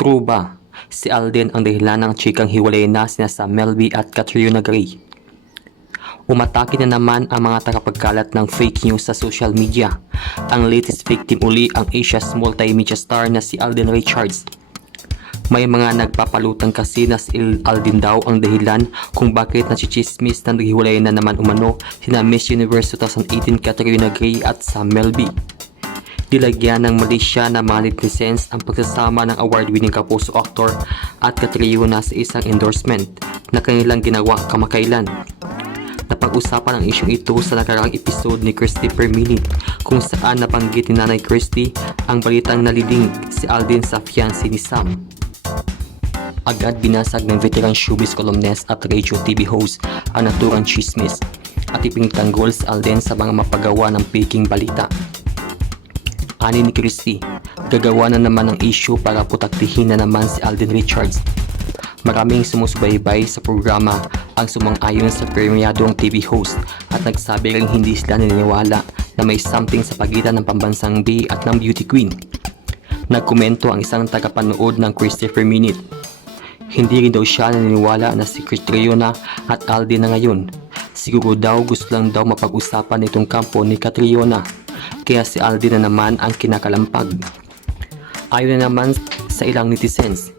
True ba? Si Alden ang dahilan ng chikang hiwalay na sina Sam Melby at Catriona Gray. Umatake na naman ang mga tagapagkalat ng fake news sa social media. Ang latest victim uli ang Asia's multimedia star na si Alden Richards. May mga nagpapalutang kasi na si Alden daw ang dahilan kung bakit nachichismis na naghiwalay na naman umano sina Miss Universe 2018 Catriona Gray at Sam Melby. Dilagyan ng mali siya na mga netizens ang pagsasama ng award-winning kapuso actor at Catriona sa isang endorsement na kanilang ginawa kamakailan. Napag-usapan ang isyong ito sa nakaraang episode ni Christy Per Minute kung saan nabanggit ni Nanay Christy ang balitang naliling si Alden sa fiancé ni Sam. Agad binasag ng veteran showbiz columnist at radio TV host ang naturang chismis at ipinagtanggol si Alden sa mga mapagawa ng peking balita. Ani ni Christy, gagawa na naman ng issue para putaktihin na naman si Alden Richards. Maraming sumusubaybay sa programa ang sumang-ayon sa premiadong TV host at nagsabi ring hindi sila naniniwala na may something sa pagitan ng pambansang B at ng beauty queen. Nagkomento ang isang tagapanood ng Christy Per Minute. Hindi rin daw siya naniniwala na si Catriona at Alden na ngayon. Siguro daw gusto lang daw mapag-usapan itong kampo ni Catriona. Kaya si Alden na naman ang kinakalampag. Ayon na naman sa ilang netizens,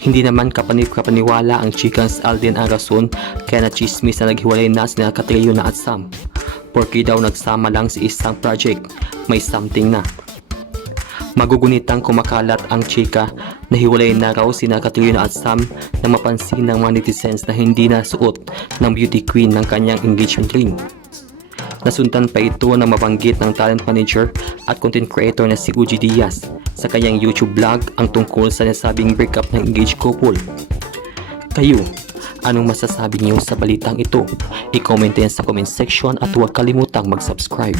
hindi naman kapaniwala ang chikang si Alden ang rason kaya nachismis na naghiwalay na sina Catriona at Sam. Porque daw nagsama lang sa isang project, may something na. Magugunitang kumakalat ang chika na hiwalay na raw sina Catriona at Sam na mapansin ng mga netizens na hindi na suot ng beauty queen ng kanyang engagement ring. Nasundan pa ito na mabanggit ng talent manager at content creator na si Uji Diaz sa kanyang YouTube vlog ang tungkol sa nasabing breakup ng engaged couple. Kayo, anong masasabi niyo sa balitang ito? I-comment yan sa comment section at huwag kalimutang mag-subscribe.